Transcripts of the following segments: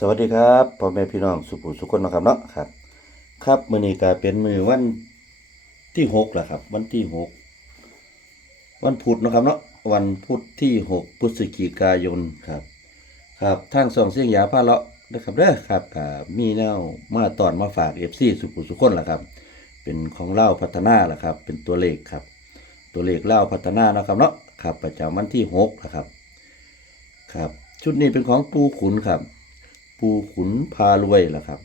สวัสดีครับพ่อแม่พี่น้องสุขุสุขคนนะครับเนาะครับ ครับมื้อนี้ก็เป็นมื้อวันที่หกแล้วครับ วันที่หกวันพุธนะครับเนาะวันพุธที่หกพฤศจิกายนครับ ครับทางสองเสียงยาพาเลาะนะครับเด้อครับก็มีแนวมาตอนมาฝาก FC สุขุสุขคนล่ะครับ เป็นของเล่าพัฒนาล่ะครับ เป็นตัวเลขครับ ตัวเลขเล่าพัฒนานะครับเนาะครับ ประจำวันที่หกนะครับ ครับ ชุดนี้เป็นของปูขุนครับ ปูขุนพารวยล่ะครับ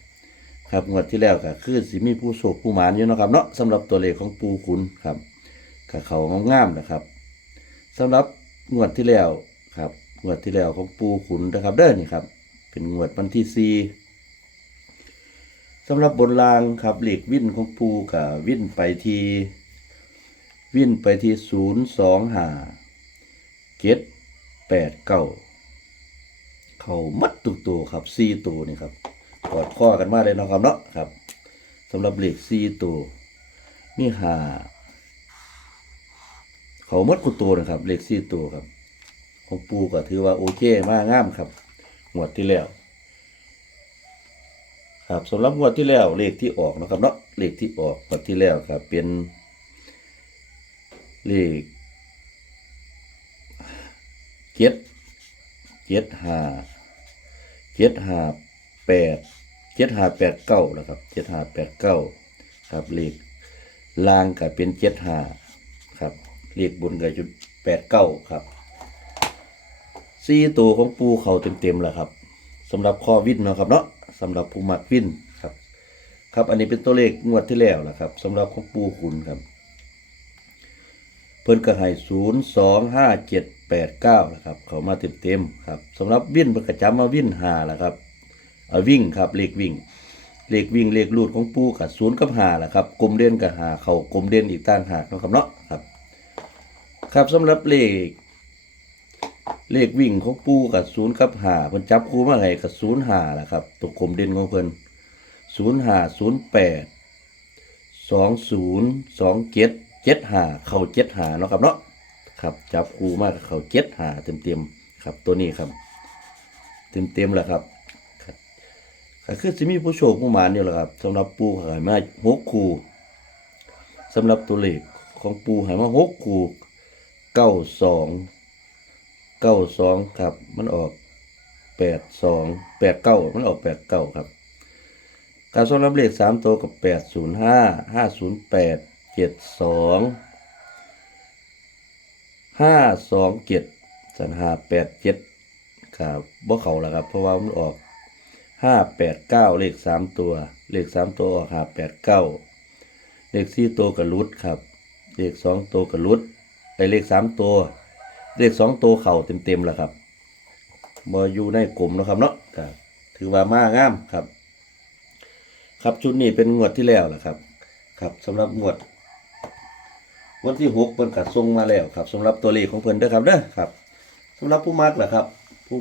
ครับงวดที่แล้วก็คือสิมีผู้โชคผู้หมานอยู่นะครับเนาะสำหรับตัวเลขของปูขุนครับกัเขางามๆนะครับสำหรับงวดที่แล้วครับงวดที่แล้วของปูขุนนะครับเด้อนี่ครับ เป็นงวดวันที่สี่สำหรับบนรางครับเหล็กวิ่นของปูกับวิ่นไปทีวิ่นไปที่ศูนย์สองห้าเจ็ดแปดเก้า เขามัดตุกตัวครับสี่ตัวนี่ครับกอดข้อกันมาเลยนะครับเนาะครับสำหรับเหล็กสี่ตัวมีหาเขามัดกุตัวนะครับเหล็กสี่ตัวครับ ของปูก็ถือว่าโอเคมากงามครับงวดที่แล้วครับสำหรับงวดที่แล้วเลขที่ออกนะครับเนาะเลขที่ออกงวดที่แล้วครับ เป็นเลขเจ็ด เจ็ดห้าเจ็ดห้าแปดเจ็ดห้าแปดเก้าแล้วครับเจ็ดห้าแปดเก้าครับเลขลางก็เป็นเจ็ดห้าครับเลขบนก็จุดแปดเก้าครับสี่ตัวของปูเขาเต็มๆแล้วครับสำหรับข้อวินเนาะครับเนาะสำหรับผู้มักวินครับ ครับอันนี้เป็นตัวเลขงวดที่แล้วนะครับสำหรับของปูขุนครับ เพิ่นก็ให้ศูนย์สองห้าเจ็ด แปดเก้านะครับ เขามาเต็มเต็มครับสำหรับวิ่นเพิ่นก็จำมาวิ่นหาละครับเอาวิ่งครับเลขวิ่งเลขวิ่งเลขลูดของปูกับศูนย์กับหาละครับกลมเด่นกับหาเขากลมเด่นอีกต่างหากนะครับเนาะครับ ครับสำหรับเลข เลขวิ่งของปูกับศูนย์กับหาเพิ่นจับคู่มาให้กับศูนย์หาละครับตัวกลมเด่นของเพิ่นศูนย์หาศูนย์แปดสองศูนย์สองเจ็ดเจ็ดหาเข้าเจ็ดหาเนาะครับเนาะ ครับจับคูมากเขาเจ็ดหาเต็มเต็มๆครับ ตัวนี้ครับ เต็มเต็มๆแหละครับก็คือจะมีผู้โชคผู้หมานนี่แหละครับสำหรับปูหายมาหกคูสำหรับตัวเลขของปูหายมาหกคูเก้าสองเก้าสองครับ มันออกแปดสองแปดเก้ามันออกแปดเก้าครับการส่งรับเลขสามตัวกับแปดศูนย์ห้าห้าศูนย์แปดเจ็ดสอง ห้าสองเจ็ดสันหาแปดเจ็ดครับบ่เขาแล้วครับ เพราะว่ามันออกห้าแปดเก้าเลขสามตัว เลขสามตัวออกหาแปดเก้าเลขสี่ตัวกับลุดครับ เลขสองตัวกับลุดไอเลขสามตัว เลขสองตัวเข่าเต็มๆแล้วครับบ่อยู่ในกลุ่มนะครับเนาะครับถือว่ามากงามครับ ครับชุดนี้เป็นงวดที่แล้วแหละครับ ครับสำหรับงวด วันที่หกเพิ่นกัดทรงมาแล้วครับสำหรับตัวเลขของเพิ่นเด้อครับเด้อครับสำหรับผู้มักแหละครับ ผู้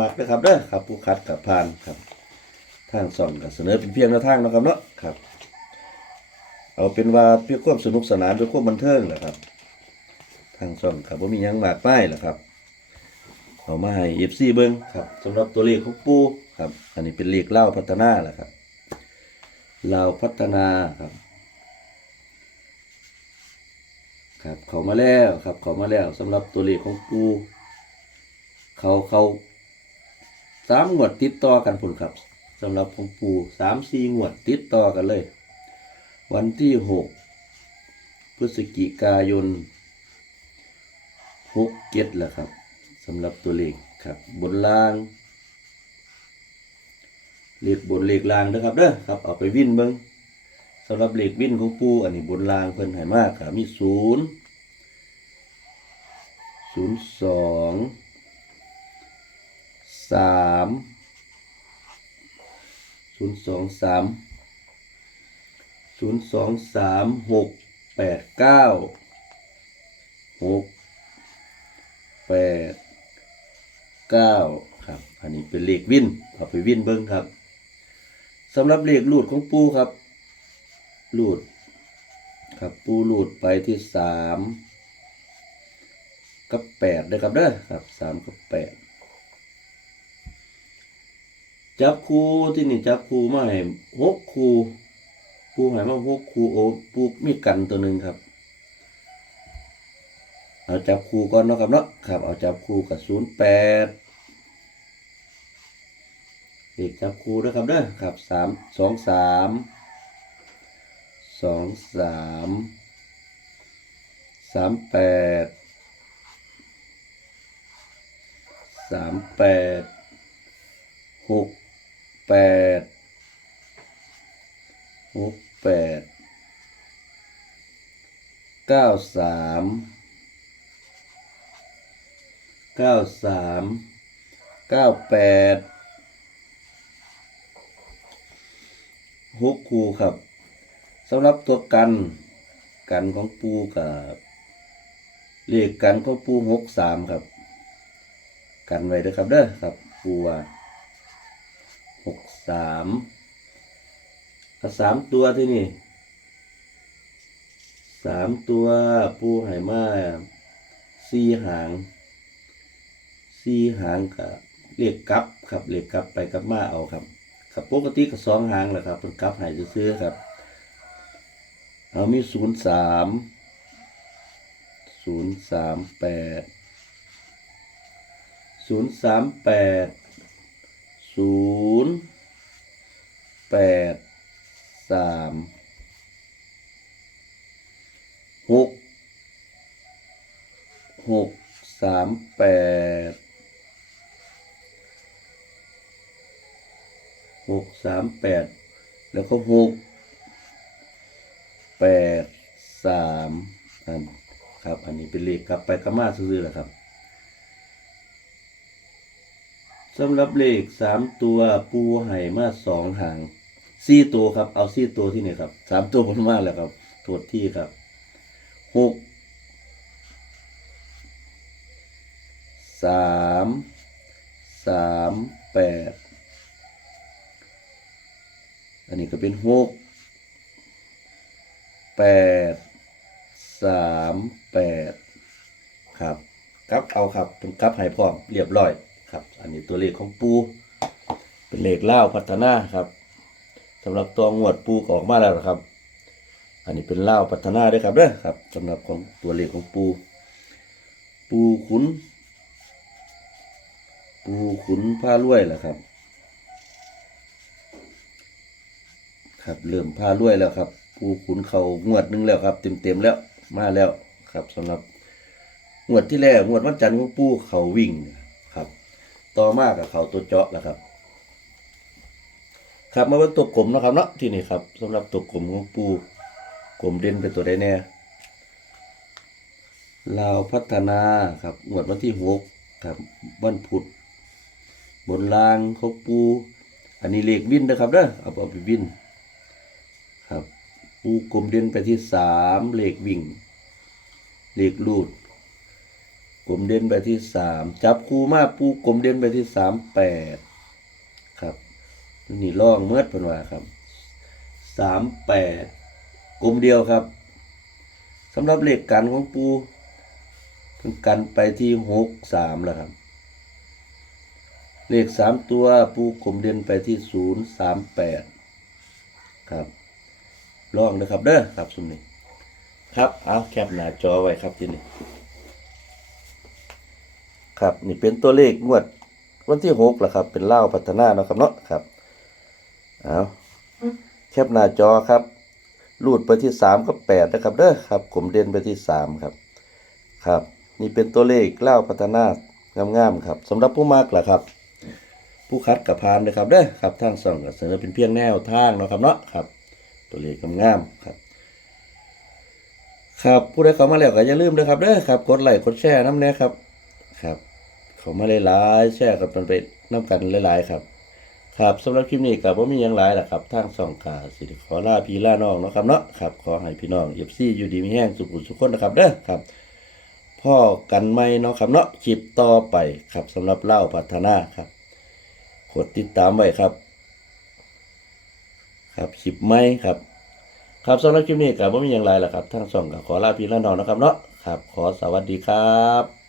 มักนะครับเด้อครับ ผู้คัดกับผ่านครับ ทางส่องกับเสนอเป็นเพียงแนวทางนะครับเนาะครับ เอาเป็นว่าเพื่อความสนุกสนานเพื่อความบันเทิงแหละครับ ทางส่องครับว่ามียังมากป้ายหละครับเอามาให้เอฟซีเบิ้งครับสำหรับตัวเลขของปูครับ อันนี้เป็นเลขเล่าพัฒนาแหละครับเล่าพัฒนาครับ ครับ เขามาแล้วครับ เขามาแล้วสำหรับตัวเลขของปูเขาเขาสามงวดติดต่อกันผลครับสำหรับของปูสามสี่งวดติดต่อกันเลย วันที่หกพฤศจิกายนหกเจ็ดแหละครับสำหรับตัวเลขครับ บนล่างเลขบนเลขล่างนะครับเด้อครับเอาไปวิ่นเบิ้ง สำหรับเลขวิ่นของปูอันนี้บนล่างเพิ่นให้มากครับมีศูนย์ศูนย์สองสามศูนย์สองสามศูนย์สองสามหกแปดเก้าหกแปดเก้าครับ อันนี้เป็นเลขวิ่นเอาไปวิ่นเบิ้งครับสำหรับเลขลูดของปูครับ ลูดครับปูลูดไปที่สามกับแปดเลยครับเด้อครับสามกับแปดจับคูที่นี่จับคูมาให้หกคูปูให้มาหกคูโอ้ปูมีกันตัวหนึ่งครับ เอาจับคูก่อนเนาะครับเนาะครับ เอาจับคูกับศูนย์แปดเด็กจับคู่ด้ครับเด้อครับสามสองสาม สองสามสามแปดสามแปดหกแปดหกแปดเก้าสามเก้าสามเก้าแปดหกคูครับ สำหรับตัวกัน กันของปูกับเลขกันของปูหกสามครับ กันไว้ด้วยครับเด้อครับ ปูว่าหกสามก็สามตัวที่นี่สามตัวปูไหมาสี่หางสี่หางกับเลขกลับครับเลขกลับไปกลับมาเอาครับครับปกติก็สองหางแหละครับเป็นกลับหายซื้อครับ เอามีศูนย์สามศูนย์สามแปดศูนย์สามแปดศูนย์แปดสามหกหกสามแปดหกสามแปดแล้วก็หก แปดสามอันครับ อันนี้เป็นเลขกลับไปกลับมาซื่อๆแหละครับสำหรับเลขสามตัวปูไห่มาสองหางสี่ตัวครับ เอาสี่ตัวที่นี่ครับสามตัวผมมาแล้วครับโทษที่ครับหกสามสามแปดอันนี้ก็เป็นหก แปดสามแปดครับกลับเอาครับเป็นกลับให้พร้อมเรียบร้อยครับ อันนี้ตัวเลขของปูเป็นเลขเล่าพัฒนาครับสำหรับตัวงวดปูก็ออกมาแล้วครับ อันนี้เป็นเล่าพัฒนาด้วยครับเด้อครับสำหรับของตัวเลขของปู ปูขุน ปูขุนผ้ารวยแหละครับ ครับเริ่มผ้ารวยแล้วครับ ปูขุนเขางวดนึงแล้วครับ เต็มเต็มแล้วมาแล้วครับสำหรับงวดที่แล้วงวดวันจันทร์ของปูเขาวิ่งครับ ต่อมากับเขาตัวเจาะแล้วครับ ครับมาเป็นตัวกลมนะครับเนาะที่นี่ครับสำหรับตัวกลมของปูกลมเด่นเป็นตัวใดแน่ลาวพัฒนาครับงวดวันที่หกครับวันพุธบนรางเขาปู อันนี้เลขวินนะครับเด้อเอาเอาไปวินครับ ปูกลมเด่นไปที่สามเลขวิ่ง เลขลูดกลมเด่นไปที่สามจับคู่มาปูกลมเด่นไปที่สามแปดครับนี่ล่องเมื่อเป็นว่าครับสามแปดกลมเดียวครับสำหรับเลขกันของปูเพิ่งกันไปที่หกสามแล้วครับ เลขสามตัวปูกลมเด่นไปที่ศูนย์สามแปดครับ ล่องนะครับเด้อครับสุมนี้ครับเอาแคปหน้าจอไว้ครับทีนี้ครับนี่เป็นตัวเลขงวดวันที่หกแหละครับ เป็นเล่าพัฒนาเนาะครับเนาะครับเอาแคปหน้าจอครับรูดไปที่สามกับแปดนะครับเด้อครับผมเด่นไปที่สามครับ ครับ นี่เป็นตัวเลขเล่าพัฒนางามๆครับสำหรับผู้มากล่ะครับ ผู้คัดกับพานนะครับเด้อครับทางส่องก็เสนอเป็นเพียงแนวทางเนาะครับเนาะครับ ตัวเลขงามๆครับ ครับผู้ใดเข้ามาแล้วก็อย่าลืมนะครับเด้อครับกดไลค์กดแชร์น้ำแน่ครับครับเข้ามาหลายๆแชร์กันไปน้ำกันหลายๆครับครับสำหรับคลิปนี้กับว่ามีหยังหลายแหละครับทางสองกาสิขอลาพี่ลาน้องเนาะครับเนาะครับขอให้พี่น้องเอฟซีอยู่ดีมีแห้งสุขุสุขคนนะครับเด้อครับพ่อกันไม่เนาะครับเนาะคลิปต่อไปครับสำหรับเล่าพัฒนาครับกดติดตามไว้ครับ ครับคลิปไหมครับ ครับสำหรับคลิปนี้กับว่ามีอยังหลายแหละครับทางสองก็ขอลาพี่ลาน้องนะครับเนาะครับ ขอสวัสดีครับ